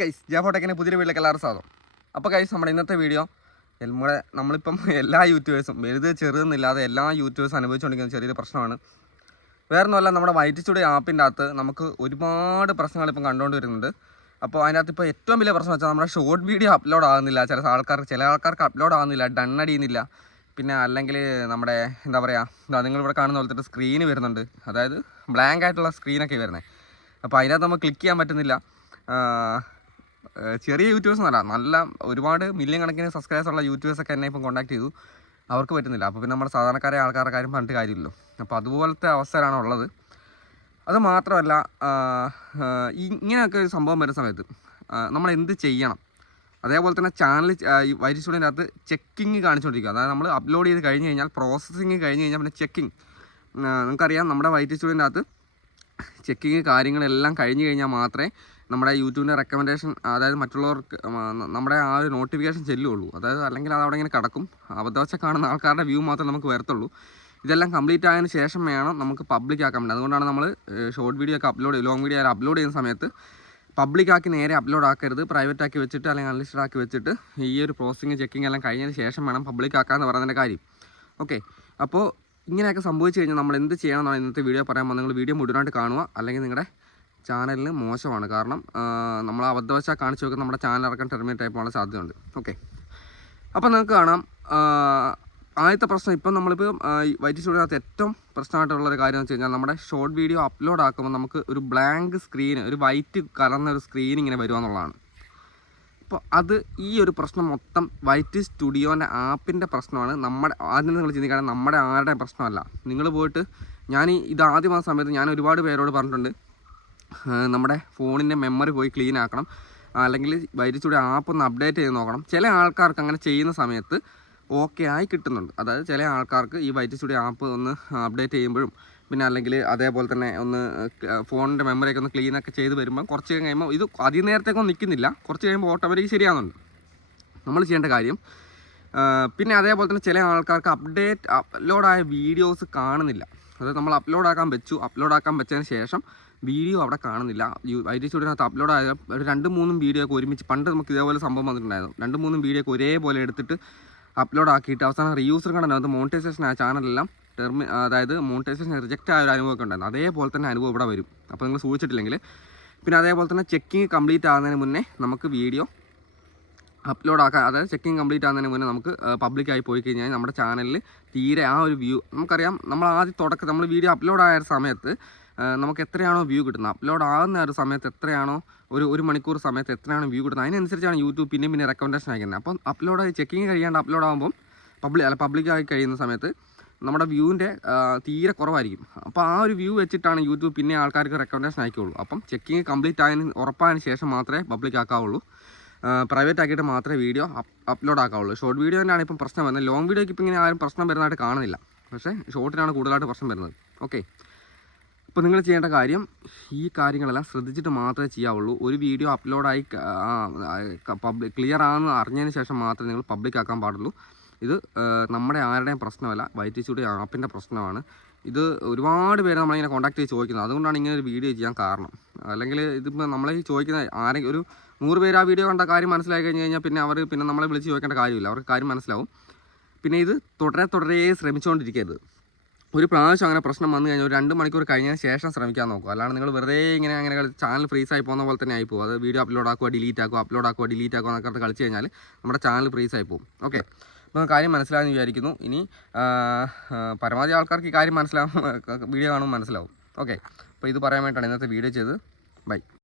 Guys ജാഫോടെക്കിൻ്റെ പുതിയ വീട്ടിലേക്ക് എല്ലാവരും സ്വാഗതം. അപ്പോൾ ഗൈസ് നമ്മുടെ ഇന്നത്തെ വീഡിയോ നമ്മളിപ്പം എല്ലാ യൂട്യൂബേഴ്സും വലുത് ചെറുതെന്നില്ലാതെ എല്ലാ യൂട്യൂബേഴ്സും അനുഭവിച്ചുകൊണ്ടിരിക്കുന്ന ചെറിയൊരു പ്രശ്നമാണ്. വേറൊന്നുമല്ല, നമ്മുടെ വൈറ്റ് സ്റ്റുഡിയോ ആപ്പിൻ്റെ അകത്ത് നമുക്ക് ഒരുപാട് പ്രശ്നങ്ങൾ ഇപ്പം കണ്ടുകൊണ്ട് വരുന്നുണ്ട്. അപ്പോൾ അതിനകത്ത് ഇപ്പോൾ ഏറ്റവും വലിയ പ്രശ്നം വെച്ചാൽ നമ്മുടെ ഷോർട്ട് വീഡിയോ അപ്ലോഡ് ആകുന്നില്ല. ചില ആൾക്കാർക്ക് അപ്ലോഡ് ആകുന്നില്ല, ഡൺ അടിയുന്നില്ല. പിന്നെ അല്ലെങ്കിൽ നമ്മുടെ എന്താ പറയുക, നിങ്ങളിവിടെ കാണുന്ന പോലത്തെ സ്ക്രീന് വരുന്നുണ്ട്, അതായത് ബ്ലാങ്ക് ആയിട്ടുള്ള സ്ക്രീനൊക്കെ വരുന്നത്. അപ്പോൾ അതിനകത്ത് നമുക്ക് ക്ലിക്ക് ചെയ്യാൻ പറ്റുന്നില്ല. ചെറിയ യൂട്യൂബേഴ്സ് എന്നല്ല, നല്ല ഒരുപാട് മില്യൺ കണക്കിന് സബ്സ്ക്രൈബേഴ്സ് ഉള്ള യൂട്യൂബേഴ്സൊക്കെ എന്നെ ഇപ്പം കോൺടാക്ട് ചെയ്തു, അവർക്ക് പറ്റുന്നില്ല. അപ്പോൾ പിന്നെ നമ്മുടെ സാധാരണക്കാരെ ആൾക്കാരുടെ കാര്യം പറഞ്ഞിട്ട് കാര്യമില്ലല്ലോ. അപ്പോൾ അതുപോലത്തെ അവസ്ഥയിലാണ് ഉള്ളത്. അത് മാത്രമല്ല, ഇങ്ങനെയൊക്കെ ഒരു സംഭവം വരുന്ന സമയത്ത് നമ്മൾ എന്ത് ചെയ്യണം? അതേപോലെ തന്നെ ചാനൽ വൈറ്റ് സ്റ്റുഡിയോൻ്റെ അകത്ത് ചെക്കിങ് കാണിച്ചുകൊണ്ടിരിക്കുക. അതായത് നമ്മൾ അപ്ലോഡ് ചെയ്ത് കഴിഞ്ഞ് കഴിഞ്ഞാൽ, പ്രോസസ്സിങ് കഴിഞ്ഞ് കഴിഞ്ഞാൽ പിന്നെ ചെക്കിങ്. നിങ്ങൾക്കറിയാം, നമ്മുടെ വൈറ്റ് സ്റ്റുഡിയോൻ്റെ അകത്ത് ചെക്കിങ് കാര്യങ്ങളെല്ലാം കഴിഞ്ഞ് കഴിഞ്ഞാൽ മാത്രമേ നമ്മുടെ യൂട്യൂബിൻ്റെ റെക്കമെൻഡേഷൻ, അതായത് മറ്റുള്ളവർക്ക് നമ്മുടെ ആ ഒരു നോട്ടിഫിക്കേഷൻ ചെല്ലുള്ളൂ. അതായത് അല്ലെങ്കിൽ അത് അവിടെ ഇങ്ങനെ കിടക്കും, അബദ്ധവശ കാണുന്ന ആൾക്കാരുടെ വ്യൂ മാത്രമേ നമുക്ക് വരത്തുള്ളൂ. ഇതെല്ലാം കംപ്ലീറ്റ് ആയതിനു ശേഷം വേണം നമുക്ക് പബ്ലിക് ആക്കാൻ വേണ്ടി. അതുകൊണ്ടാണ് നമ്മൾ ഷോർട്ട് വീഡിയോ ഒക്കെ ലോങ് വീഡിയോ അപ്ലോഡ് ചെയ്യുന്ന സമയത്ത് പബ്ലിക്കാക്കി നേരെ അപ്ലോഡ് ആക്കരുത്, പ്രൈവറ്റ് ആക്കി വെച്ചിട്ട് അല്ലെങ്കിൽ അൺലിസ്റ്റഡ് ആക്കി വെച്ചിട്ട് ഈ ഒരു പ്രോസസ്സിങ് ചെക്കിങ് എല്ലാം കഴിഞ്ഞതിന് ശേഷം വേണം പബ്ലിക് ആക്കാമെന്ന് പറയുന്നതിൻ്റെ കാര്യം. ഓക്കെ, അപ്പോൾ ഇങ്ങനെയൊക്കെ സംഭവിച്ചു കഴിഞ്ഞാൽ നമ്മൾ എന്ത് ചെയ്യണം എന്നാണ് ഇന്നത്തെ വീഡിയോ പറയാൻ പോകുന്നത്. നിങ്ങൾ വീഡിയോ മുഴുവനായിട്ട് കാണുക, അല്ലെങ്കിൽ നിങ്ങളുടെ ചാനലിന് മോശമാണ്. കാരണം നമ്മൾ അബദ്ധവശാൽ കാണിച്ചു വെക്കുന്ന നമ്മുടെ ചാനൽ ഇറക്കാൻ ടെർമിനേറ്റ് ആയി പോകാനുള്ള സാധ്യതയുണ്ട്. ഓക്കെ, അപ്പോൾ നിങ്ങൾക്ക് കാണാം, ആദ്യത്തെ പ്രശ്നം ഇപ്പം നമ്മളിപ്പോൾ വൈറ്റ് സ്റ്റുഡിയോനകത്ത് ഏറ്റവും പ്രശ്നമായിട്ടുള്ളൊരു കാര്യം എന്ന് വെച്ച് കഴിഞ്ഞാൽ, നമ്മുടെ ഷോർട്ട് വീഡിയോ അപ്ലോഡ് ആക്കുമ്പോൾ നമുക്ക് ഒരു ബ്ലാങ്ക് സ്ക്രീൻ, ഒരു വൈറ്റ് കലർന്ന ഒരു സ്ക്രീൻ ഇങ്ങനെ വരുക എന്നുള്ളതാണ്. അപ്പോൾ ഈ ഒരു പ്രശ്നം മൊത്തം വൈറ്റ് സ്റ്റുഡിയോൻ്റെ ആപ്പിൻ്റെ പ്രശ്നമാണ്. ആദ്യം നിങ്ങൾ ചിന്തിക്കുകയാണെങ്കിൽ നമ്മുടെ ആരുടെയും പ്രശ്നമല്ല. നിങ്ങൾ പോയിട്ട് ഇത് ആദ്യം വന്ന സമയത്ത് ഞാൻ ഒരുപാട് പേരോട് പറഞ്ഞിട്ടുണ്ട്, നമ്മുടെ ഫോണിൻ്റെ മെമ്മറി പോയി ക്ലീൻ ആക്കണം, അല്ലെങ്കിൽ വൈറ്റ് സ്റ്റുഡിയോ ആപ്പ് ഒന്ന് അപ്ഡേറ്റ് ചെയ്ത് നോക്കണം. ചില ആൾക്കാർക്ക് അങ്ങനെ ചെയ്യുന്ന സമയത്ത് ഓക്കെ ആയി കിട്ടുന്നുണ്ട്. അതായത് ചില ആൾക്കാർക്ക് ഈ വൈറ്റ് സ്റ്റുഡിയോ ആപ്പ് ഒന്ന് അപ്ഡേറ്റ് ചെയ്യുമ്പോഴും, പിന്നെ അല്ലെങ്കിൽ അതേപോലെ തന്നെ ഒന്ന് ഫോണിൻ്റെ മെമ്മറിയൊക്കെ ഒന്ന് ക്ലീനൊക്കെ ചെയ്ത് വരുമ്പോൾ കുറച്ച് കഴിയുമ്പോൾ ഇത് അധികം നേരത്തേക്കൊന്നും നിൽക്കുന്നില്ല, കുറച്ച് കഴിയുമ്പോൾ ഓട്ടോമാറ്റിക് ശരിയാകുന്നുണ്ട്. നമ്മൾ ചെയ്യേണ്ട കാര്യം, പിന്നെ അതേപോലെ തന്നെ ചില ആൾക്കാർക്ക് അപ്ലോഡായ വീഡിയോസ് കാണുന്നില്ല. അതായത് നമ്മൾ അപ്ലോഡ് ആക്കാൻ വെച്ചതിന് ശേഷം വീഡിയോ അവിടെ കാണുന്നില്ല. വൈറ്റ് സ്റ്റുഡിയോനകത്ത് അപ്ലോഡ് ആയ ഒരു 2-3 വീഡിയോ ഒക്കെ ഒരുമിച്ച്, പണ്ട് നമുക്ക് ഇതേപോലെ സംഭവം വന്നിട്ടുണ്ടായിരുന്നു. 2-3 വീഡിയോ ഒക്കെ ഒരേപോലെ എടുത്തിട്ട് അപ്ലോഡ് ആക്കിയിട്ട് അവസാനം റീയൂസർ കണ്ടതിനകത്ത് മോണിറ്റൈസേഷൻ ആ ചാനലെല്ലാം അതായത് മോണിറ്റൈസേഷൻ റിജക്റ്റ് ആയ ഒരു അനുഭവമൊക്കെ ഉണ്ടായിരുന്നു. അതേപോലെ തന്നെ അനുഭവം ഇവിടെ വരും. അപ്പോൾ നിങ്ങൾ സൂക്ഷിച്ചിട്ടില്ലെങ്കിൽ, പിന്നെ അതേപോലെ തന്നെ ചെക്കിങ് കംപ്ലീറ്റ് ആകുന്നതിന് മുന്നേ നമുക്ക് വീഡിയോ അപ്ലോഡ് ആക്കാൻ, അതായത് ചെക്കിങ് കംപ്ലീറ്റ് ആകുന്നതിന് മുന്നേ നമുക്ക് പബ്ലിക്കായി പോയി കഴിഞ്ഞാൽ നമ്മുടെ ചാനലിൽ തീരെ ആ ഒരു വ്യൂ നമുക്കറിയാം. നമ്മൾ ആദ്യം നമ്മൾ വീഡിയോ അപ്ലോഡ് ആയ സമയത്ത് നമുക്ക് എത്രയാണോ വ്യൂ കിട്ടുന്നത്, അപ്ലോഡ് ആകുന്ന ഒരു സമയത്ത് എത്രയാണോ, ഒരു മണിക്കൂർ സമയത്ത് എത്രയാണോ വ്യൂ കിട്ടുന്നത്, അതിനനുസരിച്ചാണ് യൂട്യൂബ് പിന്നെ റെക്കമെൻഡേഷൻ അയക്കുന്നത്. അപ്പം ചെക്കിങ് കഴിയാണ്ട് അപ്ലോഡ് ആകുമ്പം പബ്ലിക്കായി കഴിയുന്ന സമയത്ത് നമ്മുടെ വ്യൂവിൻ്റെ തീരെ കുറവായിരിക്കും. അപ്പോൾ ആ ഒരു വ്യൂ വെച്ചിട്ടാണ് യൂട്യൂബ് പിന്നെ ആൾക്കാർക്ക് റെക്കമെൻഡേഷൻ അയക്കുകയുള്ളൂ. അപ്പം ചെക്കിങ് കംപ്ലീറ്റ് ഉറപ്പായതിന് ശേഷം മാത്രമേ പബ്ലിക് ആക്കാവുള്ളൂ. പ്രൈവറ്റ് ആക്കിയിട്ട് മാത്രമേ വീഡിയോ അപ്ലോഡ് ആക്കാവുള്ളൂ. ഷോർട്ട് വീഡിയോനാണ് ഇപ്പം പ്രശ്നം വരുന്നത്. ലോങ് വീഡിയോയ്ക്ക് ഇപ്പം ഇങ്ങനെ ആരും പ്രശ്നം വരുന്നതായിട്ട് കാണുന്നില്ല, പക്ഷേ ഷോർട്ടിനാണ് കൂടുതലായിട്ട് പ്രശ്നം വരുന്നത്. ഓക്കെ, അപ്പോൾ നിങ്ങൾ ചെയ്യേണ്ട കാര്യം, ഈ കാര്യങ്ങളെല്ലാം ശ്രദ്ധിച്ചിട്ട് മാത്രമേ ചെയ്യാവുള്ളൂ. ഒരു വീഡിയോ അപ്ലോഡായി ക്ലിയർ ആണെന്ന് അറിഞ്ഞതിന് ശേഷം മാത്രമേ നിങ്ങൾ പബ്ലിക് ആക്കാൻ പാടുള്ളൂ. ഇത് നമ്മുടെ ആരുടെയും പ്രശ്നമല്ല, വൈറ്റ് സ്റ്റുഡിയോ ആപ്പിൻ്റെ പ്രശ്നമാണ്. ഇത് ഒരുപാട് പേര് നമ്മളിങ്ങനെ കോൺടാക്ട് ചെയ്ത് ചോദിക്കുന്നത്, അതുകൊണ്ടാണ് ഇങ്ങനെ ഒരു വീഡിയോ ചെയ്യാൻ കാരണം. അല്ലെങ്കിൽ ഇതിപ്പോൾ നമ്മളെ ചോദിക്കുന്ന ആരെങ്കിലും ഒരു 100 പേര് ആ വീഡിയോ കണ്ട കാര്യം മനസ്സിലാക്കി കഴിഞ്ഞ് കഴിഞ്ഞാൽ പിന്നെ നമ്മളെ വിളിച്ച് ചോദിക്കേണ്ട കാര്യമില്ല, അവർക്ക് കാര്യം മനസ്സിലാവും. പിന്നെ ഇത് തുടരെ ശ്രമിച്ചുകൊണ്ടിരിക്കരുത്. ഒരു പ്രാവശ്യം അങ്ങനെ പ്രശ്നം വന്നു കഴിഞ്ഞാൽ ഒരു 2 മണിക്കൂർ കഴിഞ്ഞതിന് ശേഷം ശ്രമിക്കാൻ നോക്കുക. അല്ലാണ്ട് നിങ്ങൾ വെറുതെ അങ്ങനെ ചാനൽ ഫ്രീസായി പോകുന്ന പോലെ തന്നെ ആയിപ്പോകും. അത് വീഡിയോ അപ്ലോഡ് ആക്കുക, ഡിലീറ്റ് ആക്കുക എന്നൊക്കെ കളിച്ച് കഴിഞ്ഞാൽ നമ്മുടെ ചാനൽ ഫ്രീസായി പോകും. ഓക്കെ, അപ്പോൾ കാര്യം മനസ്സിലാകുമെന്ന് വിചാരിക്കുന്നു. ഇനി പരമാവധി ആൾക്കാർക്ക് ഈ കാര്യം വീഡിയോ കാണുമ്പോൾ മനസ്സിലാവും. ഓക്കെ, അപ്പോൾ ഇത് പറയാൻ വേണ്ടിയിട്ടാണ് ഇന്നത്തെ വീഡിയോ ചെയ്തത്. ബൈ.